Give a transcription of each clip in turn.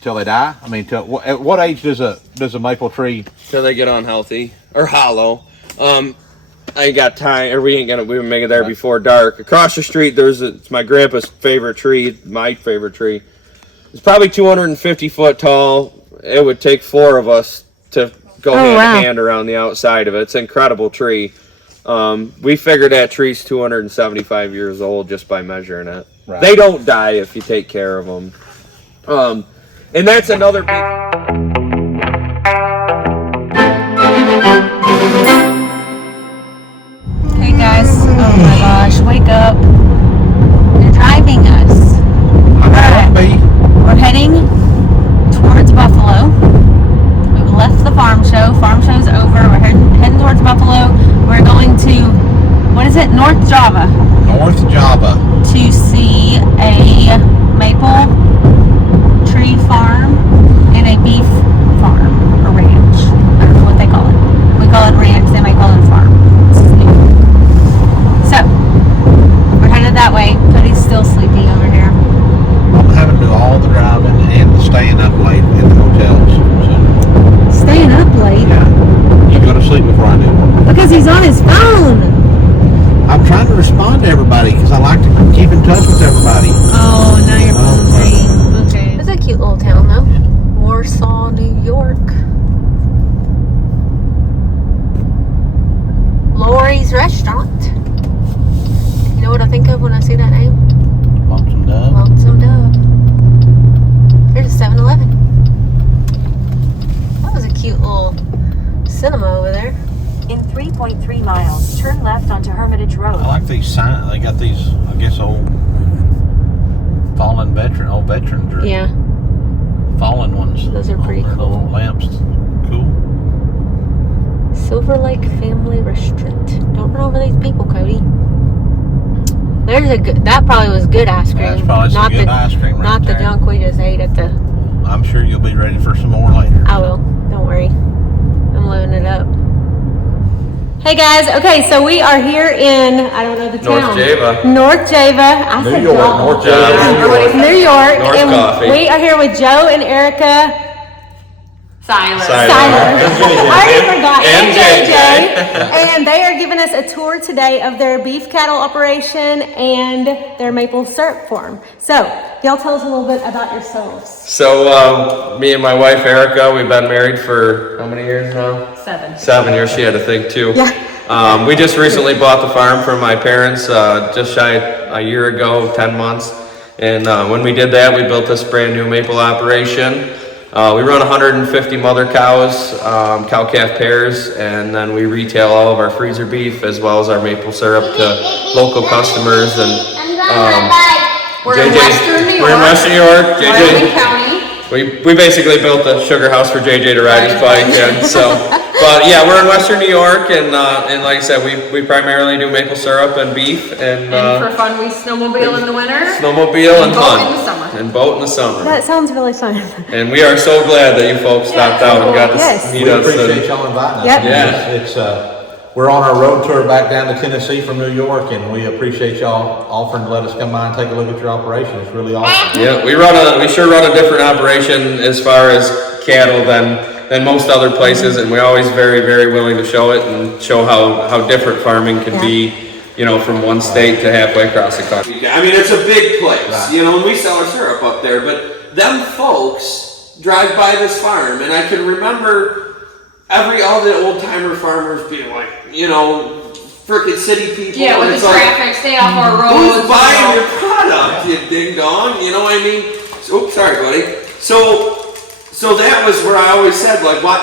Till they die? I mean, at what age does a maple tree? Till they get unhealthy or hollow. I ain't got time, or we would make it there before dark. Across the street, it's my grandpa's favorite tree, my favorite tree. It's probably 250 foot tall. It would take 4 of us to go hand to hand around the outside of it. It's an incredible tree. We figured that tree's 275 years old just by measuring it. Right. They don't die if you take care of them. And that's another big... Hey guys, oh my gosh, wake up. They're driving us. We're heading towards Buffalo. We've left the farm show. Farm show's over. We're heading towards Buffalo. We're going to, what is it? North Java. North Java. To see a maple tree farm and a beef farm or ranch. I don't know what they call it. We call it ranch. They might call it farm. So we're headed that way. Cody's still sleepy over here. I'm having to do all the driving and the staying up late in the hotels. So. Staying up late? Yeah. You go to sleep before I do. Because he's on his phone. I'm trying to respond to everybody because I like to keep in touch with everybody. Oh, now you're phone. Okay. It's a cute little town though. Warsaw, New York. Lori's Restaurant. You know what I think of when I see that name? Lonesome Dove. Lonesome Dove. There's a 7-Eleven. That was a cute little cinema over there. In 3.3 miles, turn left onto Hermitage Road. I like these signs. They got these, I guess, old veterans or fallen ones. Those are pretty cool. Little lamps. Cool. Silver Lake Family Restaurant. Don't run over these people, Cody. There's a good. That probably was good ice cream. That's probably some good ice cream right Not there. the junk we just ate at the. I'm sure you'll be ready for some more later. I will. Don't worry. I'm loading it up. Hey guys. Okay, so we are here in, I don't know the town. North Java. North Java. New York. North Java. New York. North and Coffee. we are here with Joe and Erica. Siler. I already forgot. And JJ. And they are giving us a tour today of their beef cattle operation and their maple syrup farm. So, y'all tell us a little bit about yourselves. So, me and my wife Erica, we've been married for how many years now? 7. 7 years. She had to think too. Yeah. We just recently bought the farm from my parents just shy a year ago, 10 months. And when we did that, we built this brand new maple operation. We run 150 mother cows, cow-calf pairs, and then we retail all of our freezer beef as well as our maple syrup to local customers. And We're in Western New York. We're in Western New York. Wyoming County. We basically built the sugar house for JJ to ride his bike in. So, but yeah, we're in Western New York, and like I said, we primarily do maple syrup and beef, and for fun, we snowmobile in the winter. Snowmobile and boat hunt. in the summer. And boat in the summer. That sounds really fun. And we are so glad that you folks stopped out and got to meet us. We appreciate y'all inviting us. Yep. Yeah. We're on our road tour back down to Tennessee from New York, and we appreciate y'all offering to let us come by and take a look at your operation. It's really awesome. Yeah, we sure run a different operation as far as cattle than most other places, and we're always very, very willing to show it and show how different farming can be, you know, from one state to halfway across the country. I mean, it's a big place, you know, and we sell our syrup up there, but them folks drive by this farm, and I can remember all the old-timer farmers being like, you know, frickin' city people. Yeah, with the traffic, stay off our roads. Who's buying your product, you ding-dong? You know what I mean? Oops, sorry, buddy. So that was where I always said, like, why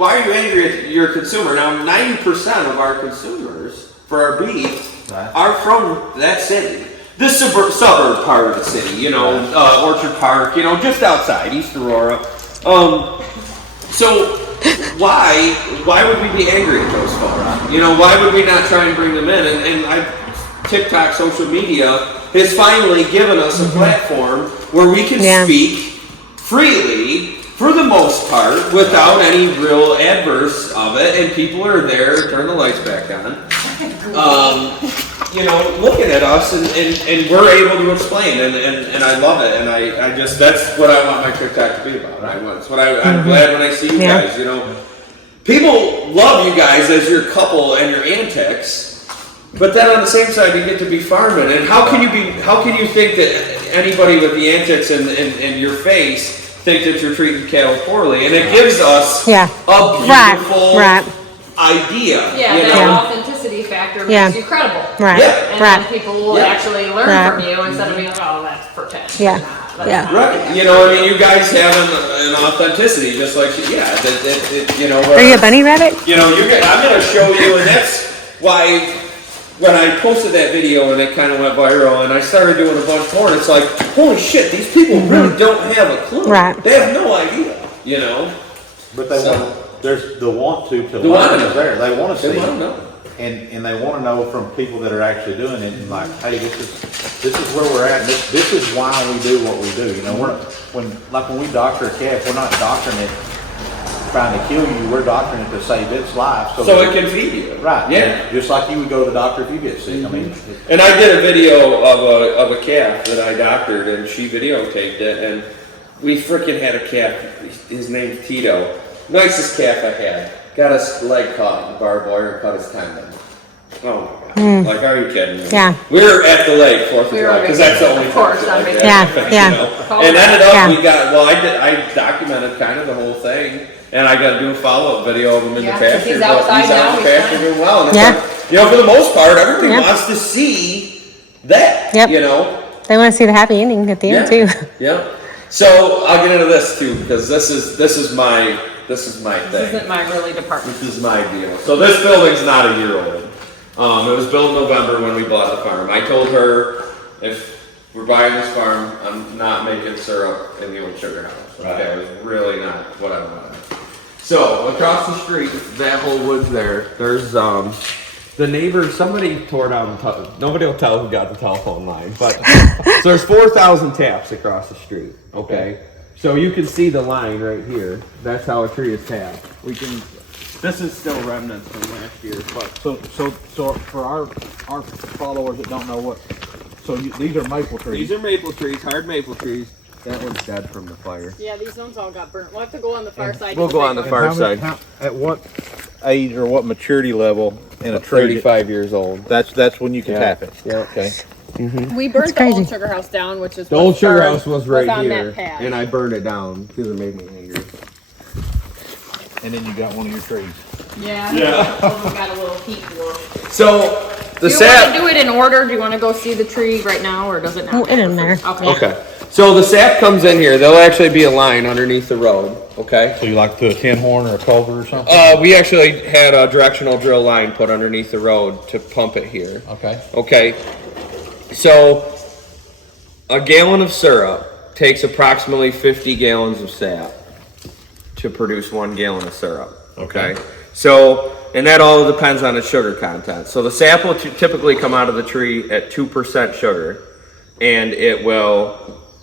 are you angry at your consumer? Now, 90% of our consumers for our beef are from that city. The suburb part of the city, you know, Orchard Park, you know, just outside, East Aurora. So why would we be angry at those folks? You know, why would we not try and bring them in? And TikTok, social media has finally given us a platform where we can speak freely for the most part, without any real adverse of it, and people are there, turn the lights back on, you know, looking at us, and we're able to explain, and I love it, and I just, that's what I want my TikTok to be about. That's what I'm glad when I see you guys, you know. People love you guys as your couple and your antics, but then on the same side, you get to be farming, and how can you think that anybody with the antics and your face think that you're treating cattle poorly, and it gives us a beautiful idea. Yeah, you that know? authenticity factor makes you credible. Right. Yeah. And then people will actually learn from you instead of being like, oh, that's pretend. Yeah. That's Right. You know, I mean, you guys have an authenticity, just like you know. Are you a bunny rabbit? You know, I'm going to show you, and that's why when I posted that video and it kind of went viral, and I started doing a bunch more, and it's like, holy shit, these people really don't have a clue. Right. They have no idea. You know. But they want, there's the want to The learn want to is there. They want to see. They want to know. And they want to know from people that are actually doing it, and like, hey, this is where we're at. This is why we do what we do. You know, when we doctor a calf, we're not doctoring it trying to kill you. We're doctoring it to save its life, so it can feed you. Right. Yeah. Just like you would go to the doctor if you get sick. I mean. And I did a video of a calf that I doctored, and she videotaped it, and we freaking had a calf. His name's Tito. Nicest calf I had. Got his leg caught in the barbed wire and cut his tendon. Oh my god. Like, are you kidding me? Yeah. We were at the lake 4th of July, because that's the only Of course, time I mean, like Yeah, that, yeah. you know? Oh, And ended up, yeah. we got, I documented kind of the whole thing, and I got to do a follow-up video of him in Yeah, the 'cause pasture. he's but outside he's now, out in the he's pasture fine. doing well. And it's Yeah. like, you know, for the most part, everybody Yep. wants to see that, Yep. you know? They want to see the happy ending at the end too. Yeah. So I'll get into this too, because this is my This thing. isn't my really department. This is my deal. So this building's not a year old. It was built in November when we bought the farm. I told her, if we're buying this farm, I'm not making syrup in the old sugar house. Okay, it was really not what I wanted. So across the street, that whole woods there's the neighbors, somebody tore down nobody will tell who got the telephone line, but so there's 4,000 taps across the street, okay? So you can see the line right here. That's how a tree is tapped. This is still remnants from last year, but so for our followers that don't know what, these are maple trees. These are maple trees, hard maple trees. That one's dead from the fire. Yeah, these ones all got burnt. We'll have to go on the far side. We'll go on the far side. At what age or what maturity level in a tree? 35 years old. That's when you can tap it. Yeah. Okay. We burnt the crazy. old sugar house down, which is The old sugar house was right on here, that path. and I burned it down because it made me angry. And then you got one of your trees. Yeah. We got a little heat look. So the Do you want sap. to do it in order? Do you want to go see the tree right now, or does it not? Oh, it doesn't matter. Okay. Okay. So the sap comes in here. There'll actually be a line underneath the road. Okay. So you like to a tin horn or a culvert or something? We actually had a directional drill line put underneath the road to pump it here. Okay. Okay. So a gallon of syrup takes approximately 50 gallons of sap to produce 1 gallon of syrup. Okay. So, and that all depends on the sugar content. So the sap will typically come out of the tree at 2% sugar, and it will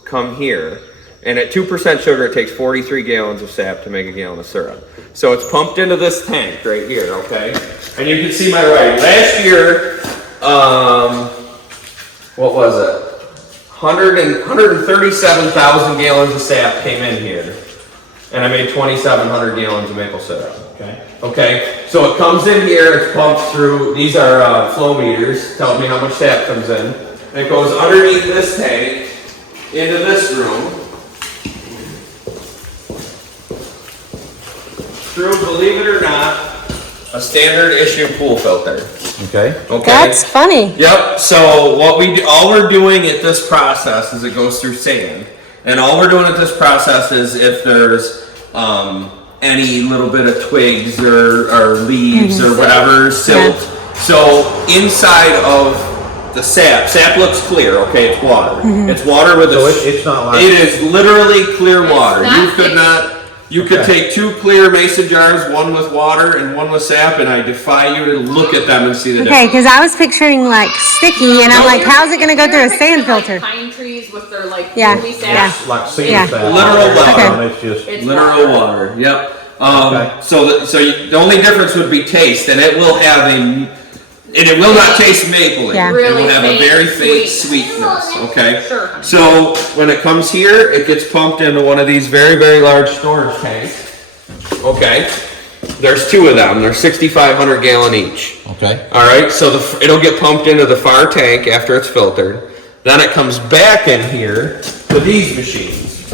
come here. And at 2% sugar, it takes 43 gallons of sap to make a gallon of syrup. So it's pumped into this tank right here, okay? And you can see my writing. Last year, what was it? 137,000 gallons of sap came in here. And I made 2,700 gallons of maple syrup. Okay. Okay, so it comes in here, it's pumped through, these are flow meters, tells me how much sap comes in. And it goes underneath this tank, into this room. Through, believe it or not, a standard issue pool filter. Okay. Okay. That's funny. Yep. So what all we're doing at this process is it goes through sand, and all we're doing at this process is if there's any little bit of twigs or leaves or whatever, silt. So inside of the sap looks clear. Okay, it's water. It's water with So it's not like it is literally clear water. not You could thick. not. You could take 2 clear mason jars, one with water and one with sap, and I defy you to look at them and see the Okay, difference. because I was picturing like sticky, and I'm like, how's it gonna go through a sand filter? Pine trees with their like Yeah, movie yeah. sap. Like cedar Yeah. sap. Literal water. It's just, It's Literal water. Yep. Okay. The only difference would be taste, and it will have and it will not taste maple. Yeah. It Really will have a faint very faint sweetness. sweetness. Okay. Sure. So when it comes here, it gets pumped into one of these very, very large storage tanks. Okay. There's 2 of them. They're 6,500 gallon each. okay. All right. So it'll get pumped into the far tank after it's filtered. Then it comes back in here to these machines.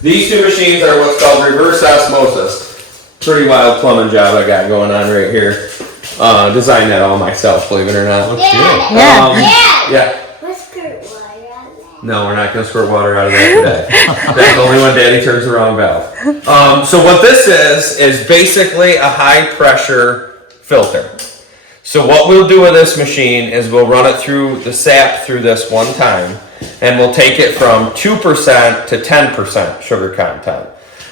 These 2 machines are what's called reverse osmosis. Pretty wild plumbing job I got going on right here. Designed that all myself, believe it or not. Yeah. Yeah. Let's squirt water out of that. No, we're not going to squirt water out of that today. That's only when Daddy turns the wrong valve. So what this is basically a high pressure filter. So what we'll do with this machine is we'll run it through the sap through this one time, and we'll take it from 2% to 10% sugar content.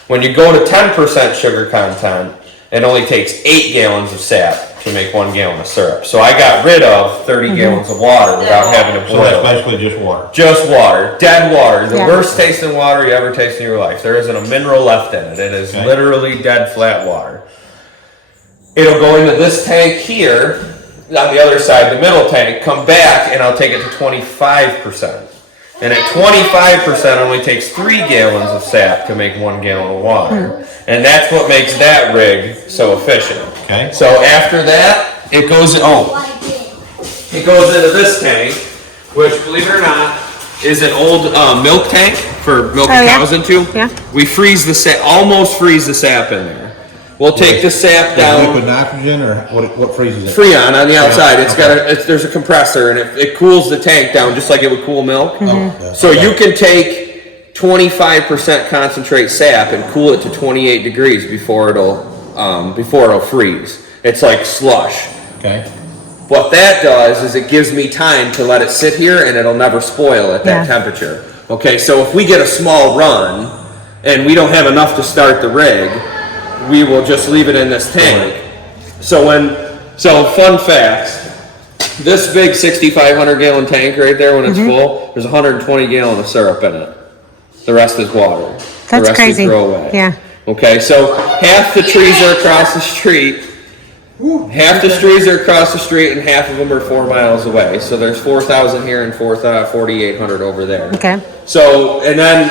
When you go to 10% sugar content, it only takes 8 gallons of sap to make 1 gallon of syrup. So I got rid of 30 gallons of water without having to So boil that's it. basically just water. Just water, dead water, the Yeah. worst tasting water you ever tasted in your life. There isn't a mineral left in it. It is Okay. literally dead flat water. It'll go into this tank here, on the other side, the middle tank, come back, and I'll take it to 25%. And at 25%, it only takes 3 gallons of sap to make 1 gallon of water. And that's what makes that rig so efficient. Okay. So after that, it goes it goes into this tank, which, believe it or not, is an old milk tank for milking Oh, yeah. cows into. Yeah. We freeze the sap, almost freeze the sap in there. We'll take the sap Liquid down. nitrogen, or what freezes it? Freon on the outside. It's got Okay. there's a compressor, and it cools the tank down just like it would cool milk. Oh, yeah. So you can take 25% concentrate sap and cool it to 28 degrees before it'll freeze. It's like slush. Okay. What that does is it gives me time to let it sit here, and it'll never spoil at that Yeah. temperature. Okay, so if we get a small run and we don't have enough to start the rig, we will just leave it in this tank. So fun facts, this big 6,500 gallon tank right there, when it's full, there's 120 gallon of syrup in it. The rest is water. The That's rest crazy. we throw away. Yeah. Okay, so half the trees are across the street. Half the trees are across the street, and half of them are 4 miles away. So there's 4,000 here and 4,800 over there. Okay. So, and then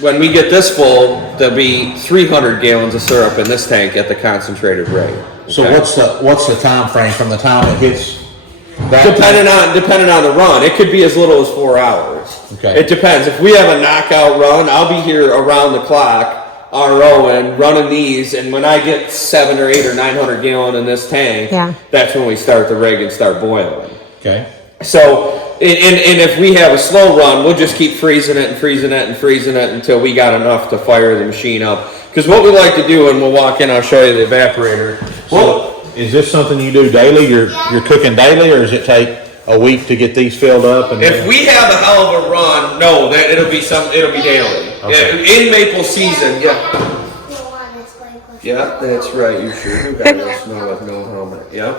when we get this full, there'll be 300 gallons of syrup in this tank at the concentrated rate. So Okay? what's the time frame from the time it hits that? Depending on the run, it could be as little as 4 hours. Okay. It depends. If we have a knockout run, I'll be here around the clock, ROing, running these, and when I get 700 or 800 or 900 gallon in this tank, Yeah. that's when we start the rig and start boiling. Okay. So, and if we have a slow run, we'll just keep freezing it and freezing it and freezing it until we got enough to fire the machine up. Because what we like to do, and we'll walk in, I'll show you the evaporator. So is this something you do daily? You're cooking daily, or does it take a week to get these filled up? And If we have a hell of a run, no, that it'll be daily. Okay. Yeah, in maple season, yeah. The one that's like with Yeah, that's right. You sure do got no snow with no helmet. Yeah.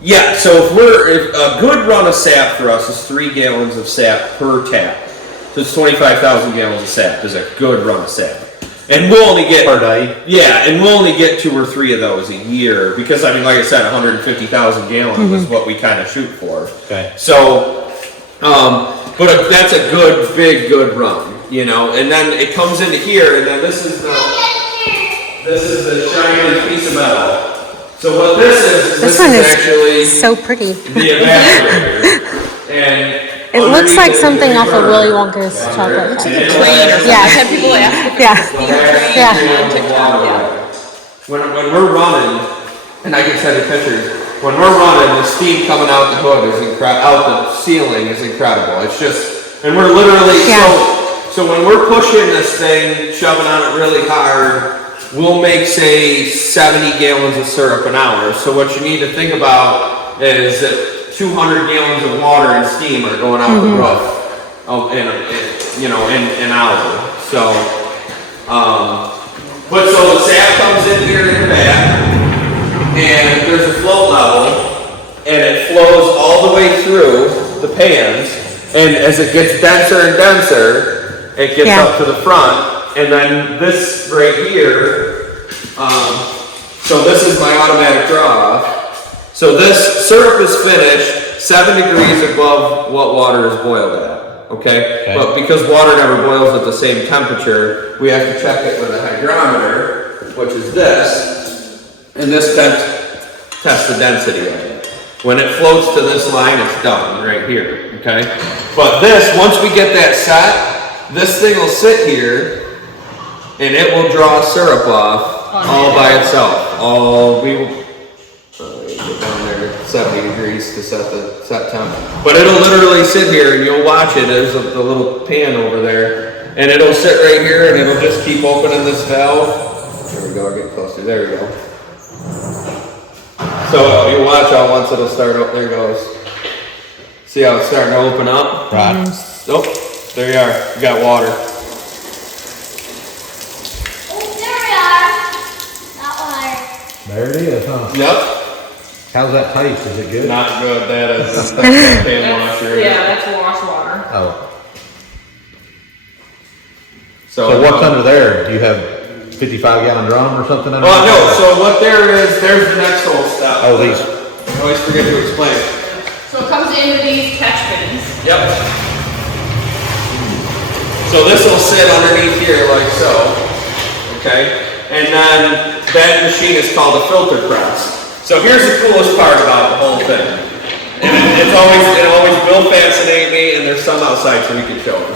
Yeah. So if a good run of sap for us is 3 gallons of sap per tap. So it's 25,000 gallons of sap is a good run of sap, and we'll only get per day? Yeah, and we'll only get 2 or 3 of those a year because I mean, like I said, 150,000 gallons is what we kind of shoot for. Okay. So, but that's a good run, you know. And then it comes into here, and then this is the shiny piece of metal. So what this is This one is actually so pretty. the evaporator, and It looks like underneath something it, off of Willy Wonka's chocolate factory. Train or something. Yeah. I've had people ask. Yeah. Yeah. On TikTok, yeah. When we're running, and I can send you pictures. When we're running, the steam coming out the hood is out the ceiling is incredible. It's just, and we're literally Yeah. so when we're pushing this thing, shoving on it really hard, we'll make say 70 gallons of syrup an hour. So what you need to think about is that 200 gallons of water and steam are going out the roof in an hour. So But so the sap comes in here in the back, and there's a float level, and it flows all the way through the pans, and as it gets denser and denser, it gets up to the front, and then this right here, so this is my automatic draw off. So this syrup is finished 7 degrees above what water is boiled at. Okay? But because water never boils at the same temperature, we have to check it with a hydrometer, which is this, and this tests the density of it. When it floats to this line, it's done right here. Okay? But this, once we get that set, this thing will sit here, and it will draw syrup off all by itself. We will get down there 70 degrees to set the set temp. But it'll literally sit here and you'll watch it. There's the little pan over there. And it'll sit right here and it'll just keep opening this valve. There we go, I'll get closer. There we go. So you watch how once it'll start up, there it goes. See how it's starting to open up? Right. Oh, there you are. You got water. Oh, there we are. Not water. There it is, huh? Yep. How's that taste? Is it good? Not good. That's pan washer. Yeah, that's wash water. Oh. So what's under there? Do you have 55-gallon drum or something under Well, there? no. So what there is, there's the next whole step. Oh, these. I always forget to explain. So it comes into these catch bins. Yep. So this will sit underneath here like so. Okay. And then that machine is called a filter press. So here's the coolest part about the whole thing. And it always will fascinate me, and there's some outside so we can show them.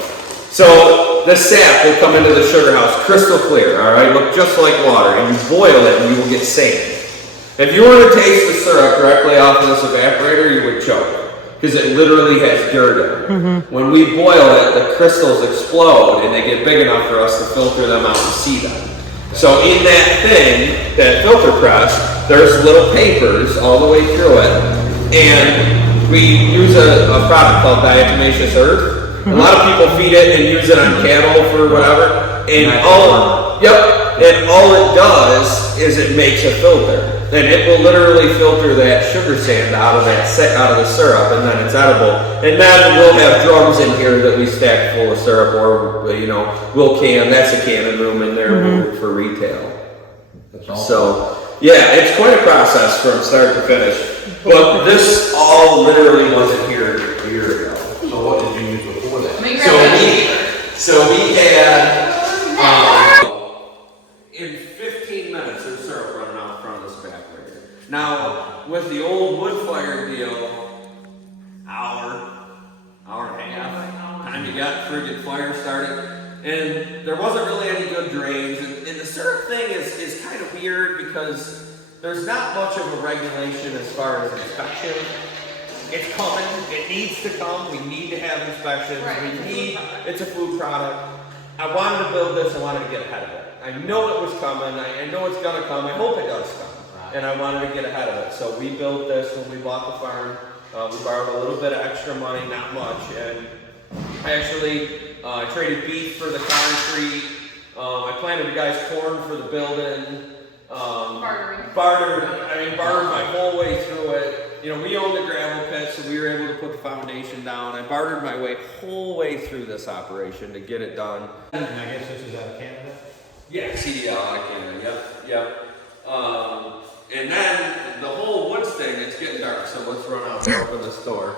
So the sap will come into the sugar house crystal clear, all right? Look just like water, and you boil it and you will get sand. If you were to taste the syrup directly off of this evaporator, you would choke, because it literally has dirt in it. When we boil it, the crystals explode, and they get big enough for us to filter them out and see them. So in that thing, that filter press, there's little papers all the way through it, and we use a product called diatomaceous earth. A lot of people feed it and use it on cattle for whatever, and all it does is it makes a filter, and it will literally filter that sugar sand out of the syrup, and then it's edible. And then we'll have drums in here that we stack full of syrup, or we'll can. That's a canning room in there for retail. So. Yeah, it's quite a process from start to finish. But this all literally wasn't here a year ago. So what did you use before that? So we had in 15 minutes there's syrup running out in front of this evaporator. Now with the old wood fire deal, hour and a half, time you got friggin' fire started. And there wasn't really any good drains, and the syrup thing is kind of weird because there's not much of a regulation as far as inspection. It's coming, it needs to come, we need to have inspections, it's a food product. I wanted to build this, I wanted to get ahead of it. I know it was coming, I know it's gonna come, I hope it does come. And I wanted to get ahead of it. So we built this when we bought the farm. We borrowed a little bit of extra money, not much, and I actually traded beef for the concrete. I planted the guy's corn for the building. Bartered my whole way through it. We owned the gravel pit, so we were able to put the foundation down. I bartered my whole way through this operation to get it done. And I guess this is out of Canada? Yeah, CDL out of Canada, yep. And then the whole woods thing, it's getting dark, so let's run out and open this door.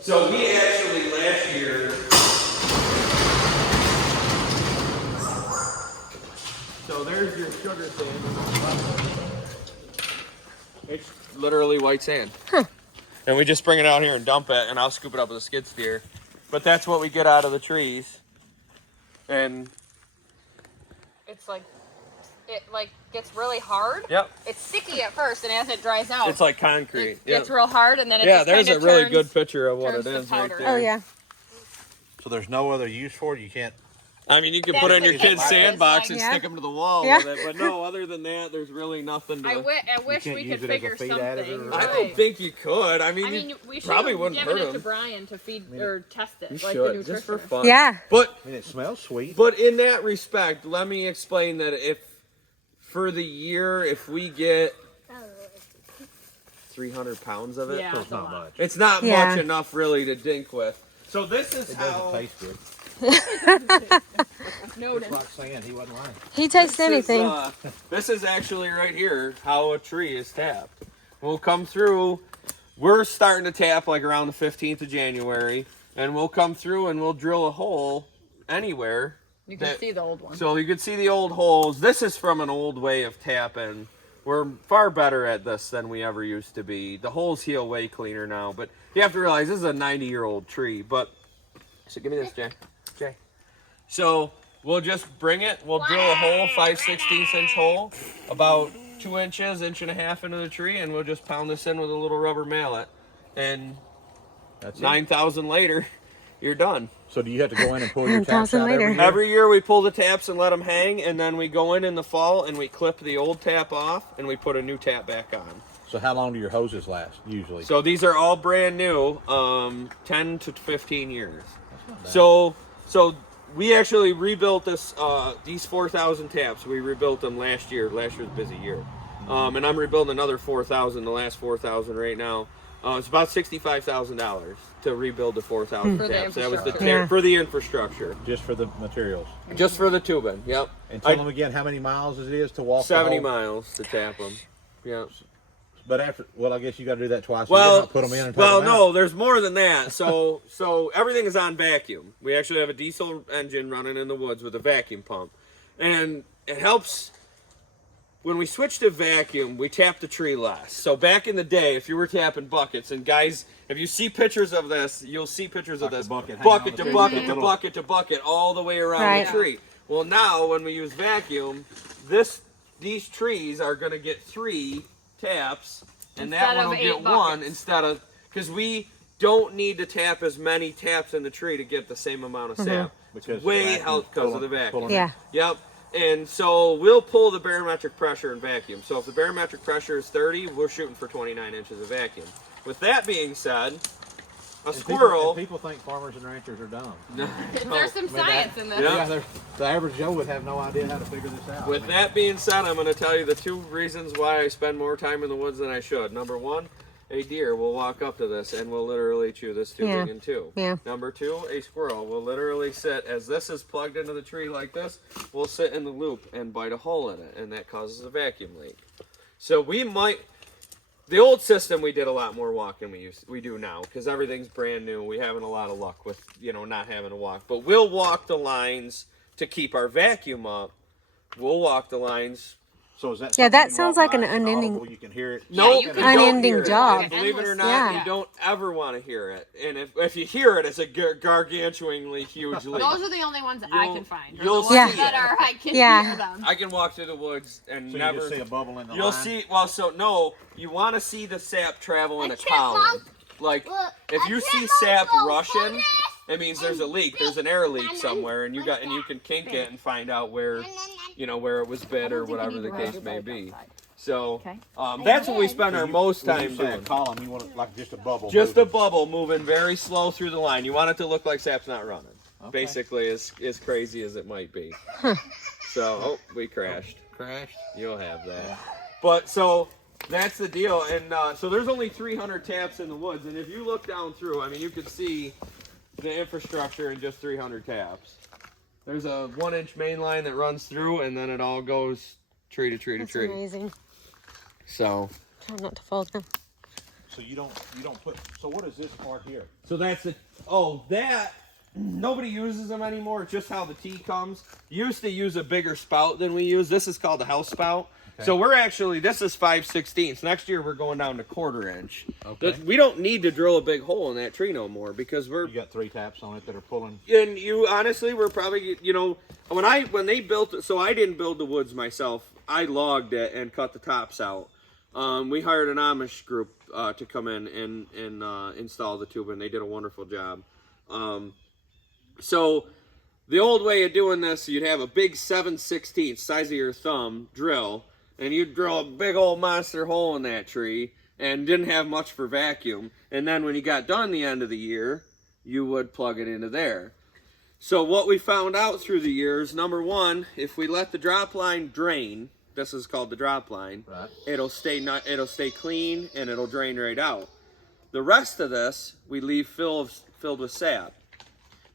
So we actually last year, so there's your sugar sand. It's literally white sand. And we just bring it out here and dump it, and I'll scoop it up with a skid steer. But that's what we get out of the trees. And It's it gets really hard. Yep. It's sticky at first, and as it dries out, It's like concrete. It gets real hard, and then it Yeah, just there's kinda a really turns- good picture of what it turns to is right powder. there. Oh yeah. So there's no other use for it? You can't I mean, you can put it in your kid's sandbox and Yeah. stick them to the wall Yeah. with it, but no, other than that, there's really nothing to... I wish can't we use could it as a figure feed something. additive or I Right. don't think you could. I I mean, mean, you we should probably have wouldn't given hurt it to them. Brian to feed or test it, You like should, the just for nutritionist. fun. Yeah. But And it smells sweet. But in that respect, let me explain that if for the year, if we get 300 pounds of it, Yeah, So it's it's a not lot. much. it's not Yeah. much enough really to dink with. So this is It how. doesn't taste good. Noted. It's like saying he wasn't lying. He tastes anything. This is actually right here how a tree is tapped. We'll come through. We're starting to tap like around the 15th of January, and we'll come through and we'll drill a hole anywhere. You can That- see the old one. So you can see the old holes. This is from an old way of tapping. We're far better at this than we ever used to be. The holes heal way cleaner now, but you have to realize this is a 90-year-old tree. But so give me this, Jay. Jay. So we'll just bring it. We'll drill a hole, 5/16 inch hole, about 2 inches, inch and a half into the tree, and we'll just pound this in with a little rubber mallet. And That's it. 9,000 later, you're done. So do you have to go in and pull your taps 9,000 out every later. year? Every year we pull the taps and let them hang, and then we go in the fall and we clip the old tap off and we put a new tap back on. So how long do your hoses last usually? So these are all brand new, 10 to 15 years. not bad. So we actually rebuilt this these 4,000 taps. We rebuilt them last year. Last year's a busy year, and I'm rebuilding another 4,000. The last 4,000 right now. It's about $65,000 to rebuild the 4,000 For the taps. That was the infrastructure. for the infrastructure, Just for the materials. just for the tubing. Yep. And tell them again how many miles it is to walk. 70 the hole. miles to tap them. Yeah. But after, well, I guess you got to do that twice. a Well, year, not put them in and take well, them out. no, there's more than that. So everything is on vacuum. We actually have a diesel engine running in the woods with a vacuum pump, and it helps. When we switch to vacuum, we tap the tree less. So back in the day, if you were tapping buckets, and guys, if you see pictures of this, you'll see pictures Like of this the bucket hanging bucket on to the bucket tree. to bucket to bucket all the way around Right. the tree. Well, now when we use vacuum, these trees are going to get 3 taps, and that Instead one of will 8 get 1 buckets. instead of, because we don't need to tap as many taps in the tree to get the same amount of sap. Because It's way the help because of the vacuum's vacuum. pulling it. Yeah. Yep. And so we'll pull the barometric pressure in vacuum. So if the barometric pressure is 30, we're shooting for 29 inches of vacuum. With that being said, a squirrel. People think farmers and ranchers are dumb. There's some science in this. Yeah. The average Joe would have no idea how to figure this out. With that being said, I'm going to tell you the 2 reasons why I spend more time in the woods than I should. Number 1, a deer will walk up to this and will literally chew this tubing Yeah. in 2. Yeah. Number 2, a squirrel will literally sit, as this is plugged into the tree like this, will sit in the loop and bite a hole in it, and that causes a vacuum leak. So the old system, we did a lot more walking we do now, because everything's brand new. We having a lot of luck with, not having to walk. But we'll walk the lines to keep our vacuum up. We'll walk the lines. So is that Yeah, something that you sounds walk like an by, it's unending- audible, you can hear it. No, you you can- don't Unending hear it. job. And believe it or not, Yeah. you don't ever want to hear it. And if you hear it, it's a gargantuanly huge leak. Those are the only ones that I You'll- can find. Or you'll the ones see that it. are I can Yeah. hear them. I can walk through the woods and So never. you just see a bubble in the You'll line? see. Well, so no, you want to see the sap travel in a chipmunk. column. Like Look, if a you see chipmunk sap will rushing, pull this it means there's a leak. There's an air leak somewhere, and you can kink it and find out where where it was bit or whatever the case may be. So Okay. that's what we spend our most When time you say a doing. column, you want it like just a bubble. Just a moving. bubble moving very slow through the line. You want it to look like sap's not running. Okay. Basically, as crazy as it might be. So, we crashed. Crashed. You'll have that. But so that's the deal. And so there's only 300 taps in the woods. And if you look down through, I mean, you could see the infrastructure in just 300 taps. There's a 1-inch main line that runs through, and then it all goes tree to tree to That's tree. amazing. So. Try not to fall down. So you don't put. So what is this part here? So that's the, that, nobody uses them anymore. It's just how the tea comes. Used to use a bigger spout than we use. This is called the house spout. Okay. So we're actually, this is 5/16. Next year we're going down to 1/4 inch. Okay. We don't need to drill a big hole in that tree no more because we're, You got 3 taps on it that are pulling. and you honestly, we're probably, when they built it, so I didn't build the woods myself. I logged it and cut the tops out. We hired an Amish group to come in and install the tube, and they did a wonderful job. So The old way of doing this, you'd have a big 7/16 size of your thumb drill, and you'd drill a big old monster hole in that tree, and didn't have much for vacuum. And then when you got done the end of the year, you would plug it into there. So what we found out through the years, number one, if we let the drop line drain, this is called the drop line, Right. it'll stay clean and it'll drain right out. The rest of this we leave filled with sap.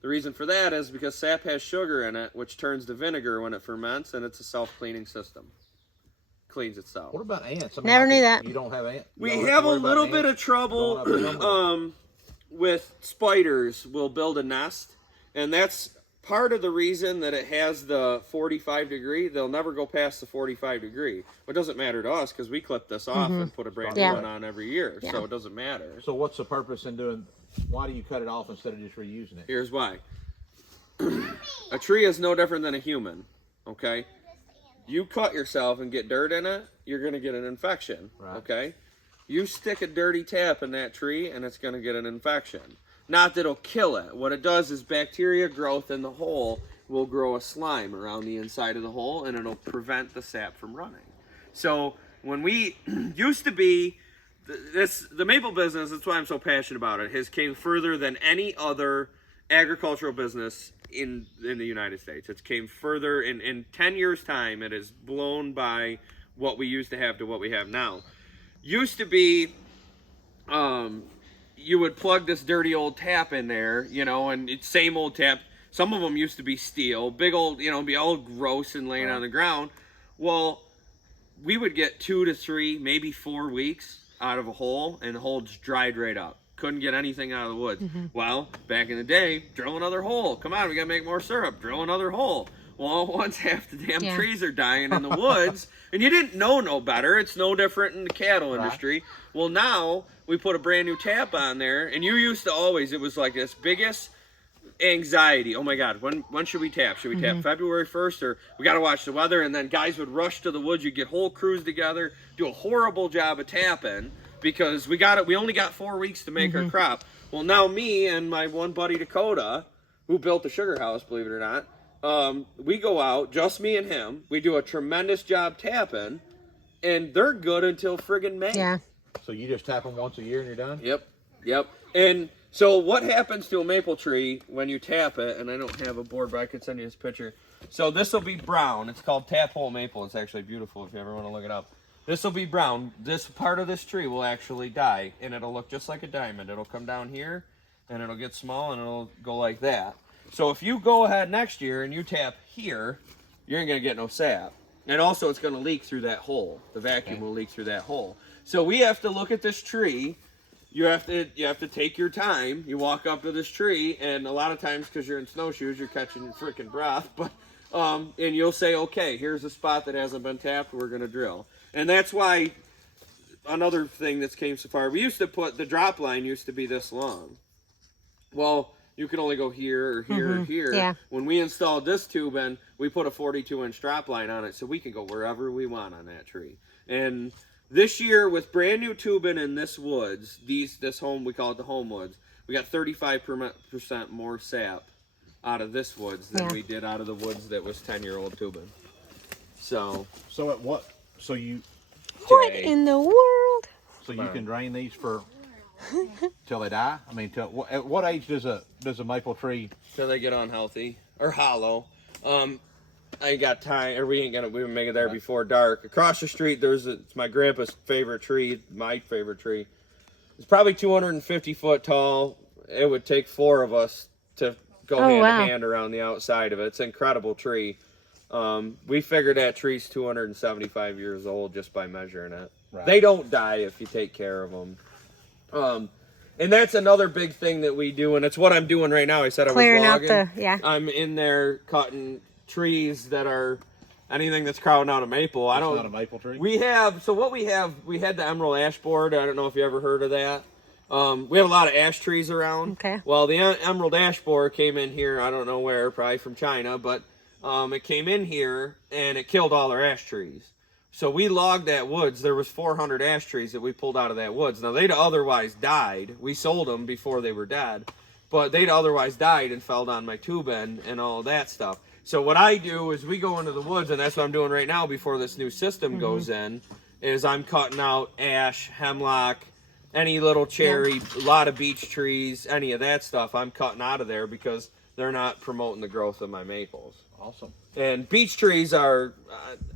The reason for that is because sap has sugar in it, which turns to vinegar when it ferments, and it's a self-cleaning system. Cleans itself. What about ants? Never knew that. You don't have ants? We have a little bit of trouble with spiders. Will build a nest, and that's part of the reason that it has the 45 degree. They'll never go past the 45 degree. It doesn't matter to us because we clip this off and put a brand new one on every year, so it doesn't matter. So what's the purpose in doing? Why do you cut it off instead of just reusing it? Here's why. A tree is no different than a human, okay? You cut yourself and get dirt in it, you're going to get an infection, okay? You stick a dirty tap in that tree and it's going to get an infection. Not that it'll kill it. What it does is bacteria growth in the hole will grow a slime around the inside of the hole, and it'll prevent the sap from running. So when we used to be, the maple business, that's why I'm so passionate about it, has came further than any other agricultural business in the United States. It's came further in 10 years time. It has blown by what we used to have to what we have now. Used to be, you would plug this dirty old tap in there, you know, and it's same old tap. Some of them used to be steel, big old, you know, be all gross and laying on the ground. Well, we would get 2 to 3, maybe 4 weeks out of a hole, and the hole just dried right up. Couldn't get anything out of the woods. Well, back in the day, drill another hole. Come on, we gotta make more syrup. Drill another hole. Well, once half the damn trees are dying in the woods, and you didn't know no better. It's no different in the cattle industry. Well, now we put a brand new tap on there, and you used to always, it was like this biggest anxiety. Oh my God, when should we tap? Should we tap February 1st, or we got to watch the weather? And then guys would rush to the woods. You'd get whole crews together, do a horrible job of tapping because we only got 4 weeks to make our crop. Well, now me and my one buddy Dakota, who built the sugar house, believe it or not, we go out, just me and him. We do a tremendous job tapping, and they're good until friggin' May. Yeah. So you just tap them once a year and you're done? Yep. And so what happens to a maple tree when you tap it, and I don't have a board, but I could send you this picture. So this will be brown. It's called tap hole maple. It's actually beautiful if you ever want to look it up. This will be brown. This part of this tree will actually die, and it'll look just like a diamond. It'll come down here, and it'll get small, and it'll go like that. So if you go ahead next year and you tap here, you ain't going to get no sap. And also it's going to leak through that hole. The vacuum will leak through that hole. So we have to look at this tree. You have to take your time. You walk up to this tree, and a lot of times because you're in snowshoes, you're catching your freaking breath. But and you'll say, okay, here's a spot that hasn't been tapped. We're going to drill. And that's why another thing that's came so far. We used to put the drop line used to be this long. Well, you could only go here or here or here. Yeah. When we installed this tube in, we put a 42-inch drop line on it so we can go wherever we want on that tree. And this year, with brand new tubing in this woods, this home, we call it the home woods, we got 35% more sap out of this woods than we did out of the woods that was 10-year-old tubing. So at what? So you What in the world? So you can drain these for till they die? I mean, at what age does a maple tree? Till they get unhealthy or hollow. I ain't got time, or we would make it there before dark. Across the street, it's my grandpa's favorite tree, my favorite tree. It's probably 250 foot tall. It would take 4 of us to go hand to hand around the outside of it. It's an incredible tree. We figured that tree's 275 years old just by measuring it. Right. They don't die if you take care of them. And that's another big thing that we do, and it's what I'm doing right now. I said Clearing I was logging. out I'm in there cutting trees that are anything that's crowding out a maple. It's not a maple tree? We had the emerald ash board. I don't know if you ever heard of that. We have a lot of ash trees around. Okay. Well, the emerald ash borer came in here, I don't know where, probably from China, but it came in here and it killed all our ash trees. So we logged that woods. There was 400 ash trees that we pulled out of that woods. Now, they'd otherwise died. We sold them before they were dead. but they'd otherwise died and fell down my tubing and all that stuff. So what I do is we go into the woods, and that's what I'm doing right now before this new system goes in, is I'm cutting out ash, hemlock, any little cherry, a lot of beech trees, any of that stuff I'm cutting out of there because they're not promoting the growth of my maples. Awesome. And beech trees are,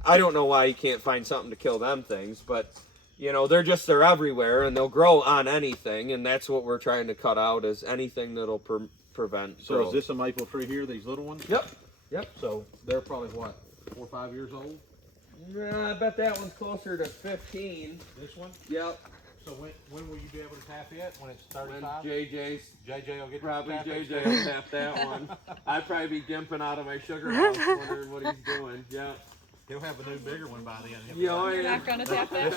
I don't know why you can't find something to kill them things, but, you know, they're everywhere, and they'll grow on anything, and that's what we're trying to cut out, is anything that'll prevent So growth. is this a maple tree here, these little ones? Yep. Yep. So they're probably, what, 4 or 5 years old? I bet that one's closer to 15. This one? Yep. So when will you be able to tap it? When it's When 35? JJ will get probably to tap it? JJ will tap that one. I'd probably be gimping out of my sugar house wondering what he's doing. Yeah. He'll have a new bigger one by then. You're not gonna tap it.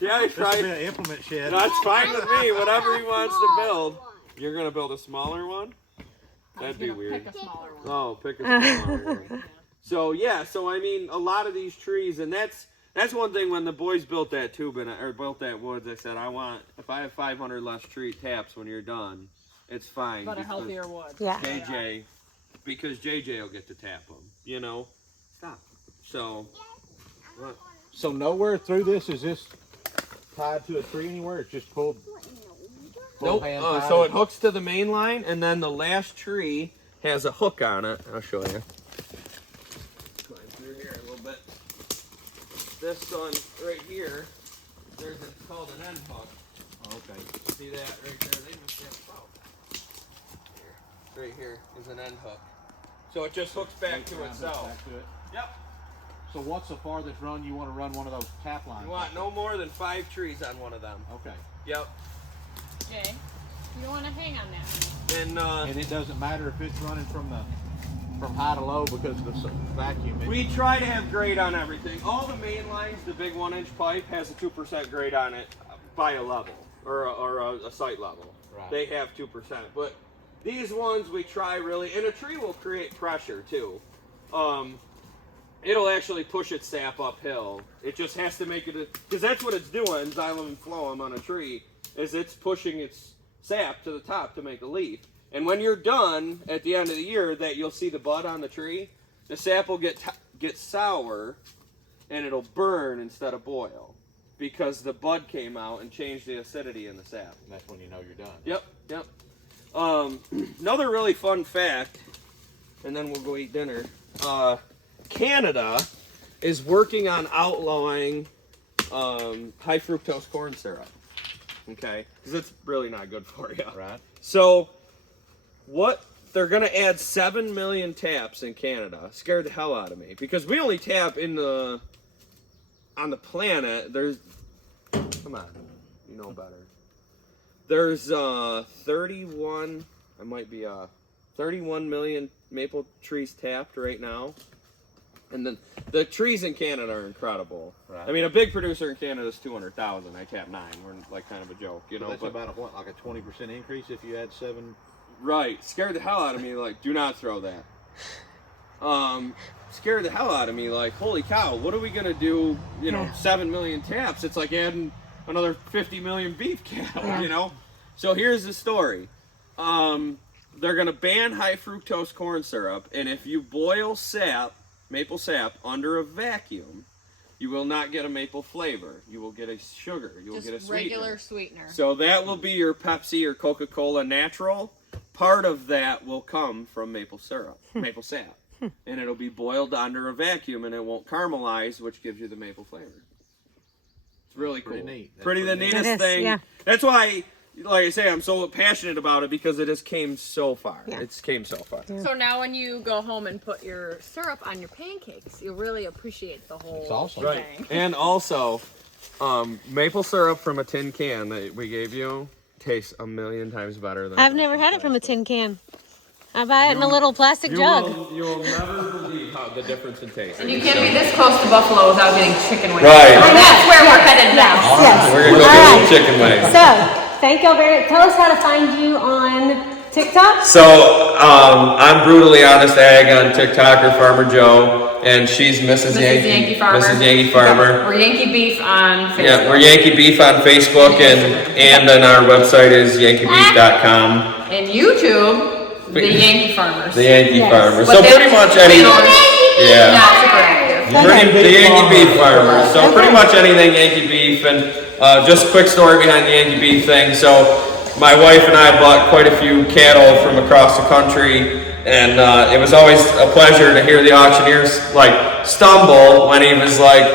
Yeah, he's This will right. be an implement shed. That's fine with me. Whatever he wants to build. You're gonna build a smaller one? That'd be weird. Pick a smaller one. Oh, pick a smaller one. So yeah, so I mean, a lot of these trees, and that's one thing when the boys built that built that woods. I said, if I have 500 less tree taps when you're done, it's fine. But a healthier wood. Yeah. Because JJ will get to tap them. You know. Stop. So. What? So nowhere through this is this tied to a tree anywhere? It's just pulled. Nope. hand So tied? it hooks to the main line, and then the last tree has a hook on it. I'll show you. Climb through here a little bit. This one right here, it's called an end hook. Okay. See that right there? They must have a problem. Here. Right here is an end hook. So it just hooks back to itself. Back to it. Yep. So what's the farthest run you want to run one of those tap lines? You want no more than 5 trees on one of them. Okay. Yep. Jay, you don't want to hang on that. And it doesn't matter if it's running from high to low because of the vacuum. we try to have grade on everything. All the main lines, the big 1-inch pipe has a 2% grade on it by a level or a site level. Right. They have 2%, but these ones we try really, and a tree will create pressure too. It'll actually push its sap uphill. It just has to make it, because that's what it's doing, xylem and phloem on a tree, is it's pushing its sap to the top to make a leaf. And when you're done at the end of the year, that you'll see the bud on the tree, the sap will get sour, and it'll burn instead of boil, because the bud came out and changed the acidity in the sap. And that's when you know you're done. Yep. Another really fun fact, and then we'll go eat dinner. Canada is working on outlawing high fructose corn syrup. Okay, because it's really not good for you. Right. So, they're gonna add 7 million taps in Canada. Scared the hell out of me because we only tap on the planet. Come on, you know better. There's 31 million maple trees tapped right now. And then the trees in Canada are incredible. Right. I mean, a big producer in Canada is 200,000. I tap 9. We're like kind of a joke, you know. So that's but, about a 20% increase if you add 7. Right. Scared the hell out of me. Like, do not throw that. Scared the hell out of me. Like, holy cow, what are we gonna do? You know, 7 million taps. It's like adding another 50 million beef cattle. You know. So here's the story. They're gonna ban high fructose corn syrup, and if you boil maple sap under a vacuum, you will not get a maple flavor. You will get a sugar. You will get a sweetener. Regular sweetener. So that will be your Pepsi or Coca-Cola natural. Part of that will come from maple syrup, maple sap. And it'll be boiled under a vacuum and it won't caramelize, which gives you the maple flavor. It's really cool. Pretty neat. That's Pretty the pretty neat. neatest It is, thing. yeah. That's why, like I say, I'm so passionate about it because it has came so far. Yeah. It's came so far. So now when you go home and put your syrup on your pancakes, you'll really appreciate the whole It's awesome. thing. And also, maple syrup from a tin can that we gave you tastes a million times better than. I've never had it from a tin can. I buy it in a little plastic jug. You will never believe the difference in taste. And you can't be this close to Buffalo without getting chicken wings. Right. And that's where we're headed now. Yes. We're gonna go All get right. some chicken wings. So, thank y'all very much. Tell us how to find you on TikTok. So, I'm Brutally Honest Ag on TikTok or Farmer Joe, and she's Mrs. Yankee Farmer. Mrs. Yankee Farmer. We're Yankee Beef on Facebook. Yeah, we're Yankee Beef on Facebook, and then our website is yankeebeef.com. And YouTube, the Yankee farmers. The Yankee Yes. farmers. But So that's pretty much channels yeah. Not super active. The Yankee beef farmers. So pretty much anything Yankee beef, and just quick story behind the Yankee beef thing. So my wife and I bought quite a few cattle from across the country, and it was always a pleasure to hear the auctioneers like stumble when he was like,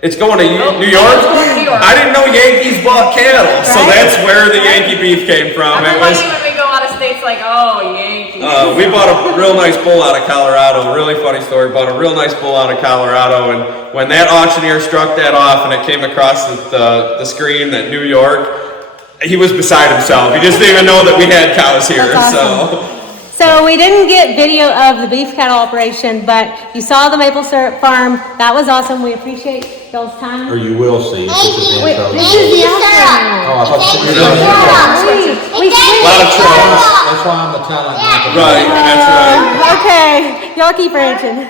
"It's going to New York." New York. I didn't know Yankees bought cattle, so that's where the Yankee beef came from. I'm It funny was. when we go out of states, like, oh, Yankees. We bought a real nice bull out of Colorado. Really funny story. Bought a real nice bull out of Colorado, and when that auctioneer struck that off, and it came across the screen that New York, he was beside himself. He just didn't even know that we had cows here. That's awesome. So we didn't get video of the beef cattle operation, but you saw the maple syrup farm. That was awesome. We appreciate y'all's time. Or you will see. This is the afternoon. Oh, I thought you were We A lot of trolls. That's why I'm the talent. Right, that's right. Okay, y'all keep ranching.